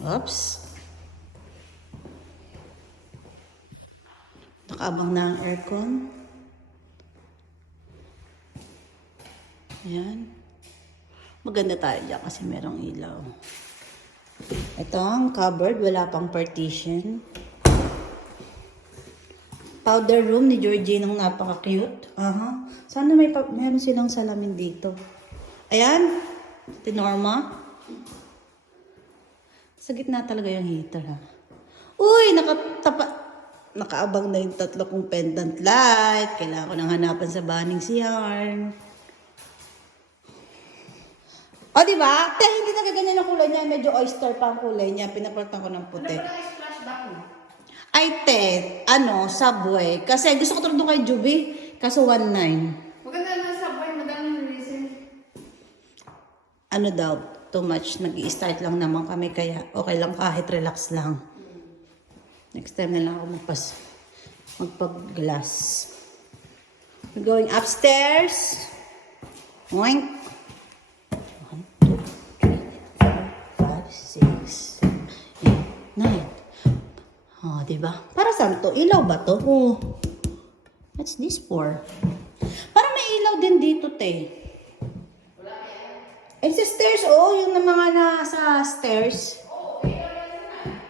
Oops. Nakaabang na ang aircon. Ayan. Maganda tayo dyan kasi merong ilaw. Ito ang cupboard. Wala pang partition. Powder room ni Georgina ang napaka-cute. Sana meron silang salamin dito. Ayan. Tinorma. Sa gitna talaga yung heater, ha. Uy! Nakaabang na yung 3 kong pendant light. Kailangan ko nang hanapan sa baning si Yarn. O, diba? Hindi na ganyan ang kulay niya. Medyo oyster pa ang kulay niya. Pinapalitan ko ng puti. Ano ba yung splashback mo? Ay, Subway. Kasi gusto ko tulad kay Juby. Kaso 1.9. Maganda na Subway. Madaming reason. Ano daw? Too much. Nag-i-start lang naman kami. Kaya okay lang kahit relax lang. Next time na lang ako magpag-glass. We're going upstairs. Oink. 1, 2, 3, 4, 5, 6, 7, 8, 9. Oh, diba? Para saan to? Ilaw ba to? Oh. What's this for? Para may ilaw din dito, te. Ay, sa stairs, yung mga nasa stairs.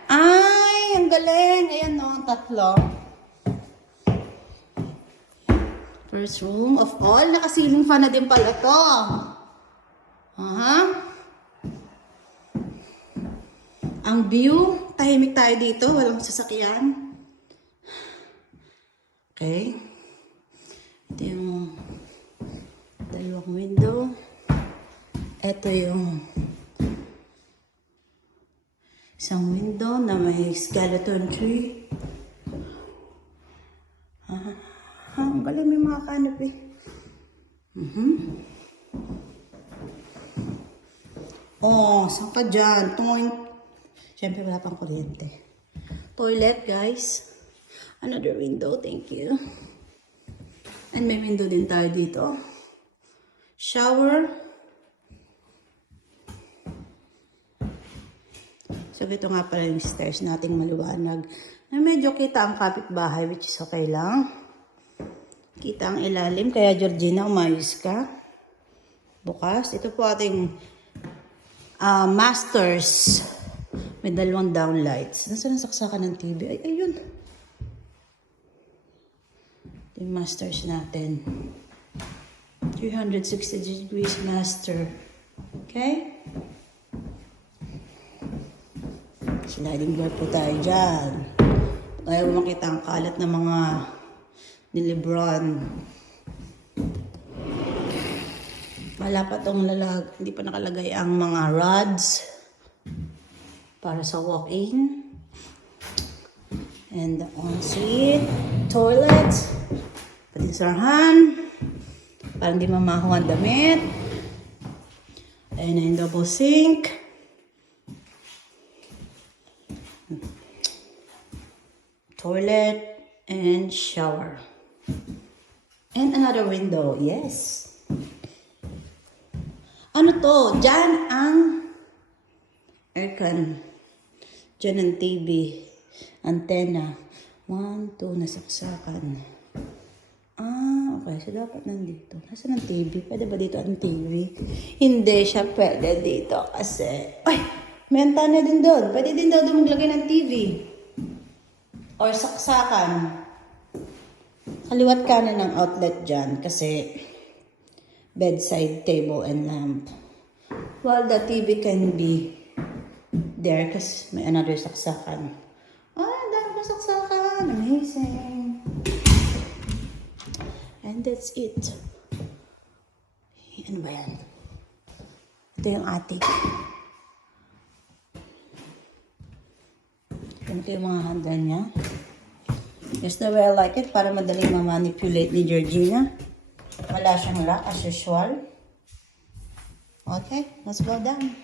Ay, ang galing. Ayan, ang 3. First room of all. Naka-ceiling fan na din pala to. Ang view, tahimik tayo dito. Walang sasakyan. Okay. Ito yung 2 window. Ito yung isang window na may skeleton tree. Ang galing, may mga canopy. Oh, saan ka dyan? Siyempre wala pang kuryente. Toilet, guys. Another window, thank you. And may window din tayo dito. Shower. So, ito nga pala yung stairs nating maliwanag. Na medyo kita ang kapitbahay, which is okay lang. Kita ang ilalim. Kaya, Georgina, umayos ka. Bukas. Ito po ating masters. May 2 downlights. Nasaan ang saksakan ng TV? Ay, ayun. Ito yung masters natin. 360 degrees master. Okay? Sliding door po tayo dyan. Ayaw makita ang kalat ng mga ni Lebron. Wala pa tong hindi pa nakalagay ang mga rods para sa walk-in. And the ensuite, toilet, pati sarahan, para hindi mamaho ang damit. And then double sink. Toilet and shower. And another window. Yes. Ano to? Diyan ang aircon. Diyan ang TV. Antenna. 1, 2, nasaksakan. Okay. So, dapat nandito. Nasaan ang TV? Pwede ba dito ang TV? Hindi siya pwede dito kasi... Ay! May antena din doon. Pwede din daw doon maglagay ng TV. Or saksakan. Kaliwat kanan ng outlet dyan kasi bedside table and lamp. While the TV can be there kasi may another saksakan. Ang dami ko saksakan. Amazing. And that's it. Ano ba yan? Ito yung attic. Ganito yung mga handa niya. Just the way I like it para madaling ma-manipulate ni Georgina. Wala siyang lock as usual. Okay, let's go down.